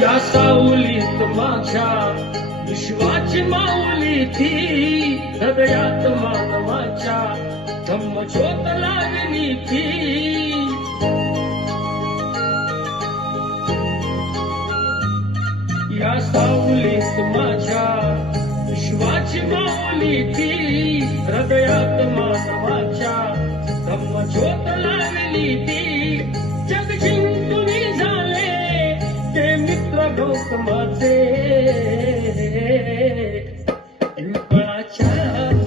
या सावलीत माझ्या विश्वाची माऊली ती, हृदयात मानवाच्या धम्मज्योत लागली ती. या सावलीत माझ्या विश्वाची माऊली ती, हृदयात मानवाच्या धम्मज्योत लागली ती. जग जिंकून झाले ते मित्र गौतमाचे, पिंपळाच्या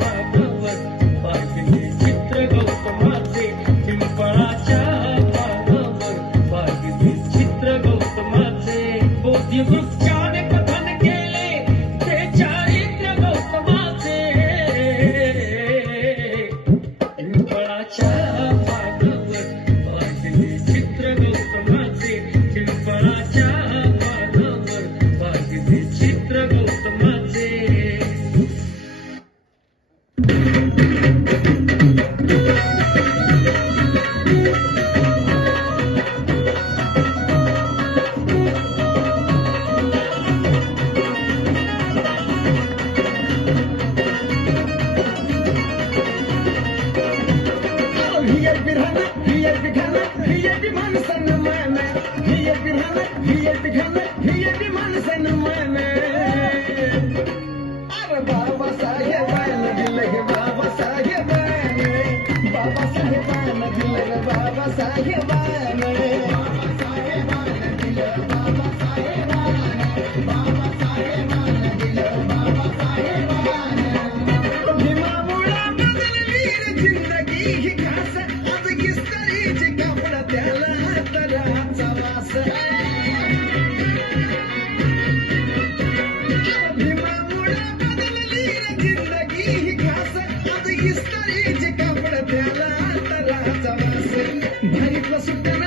पानावर पाहिजे चित्र गौतमाचे, पिंपळाच्या पानावर पाहिजे चित्र गौतमाचे. बोधिवृक्षाने कथन केले ते चारित्र्य गौतमाचे, पिंपळाच्या पानावर पाहिजे चित्र गौतमाचे, पिंपळाच्या पानावर पाहिजे चित्र गौतमाचे. भारी प्रसुद्ध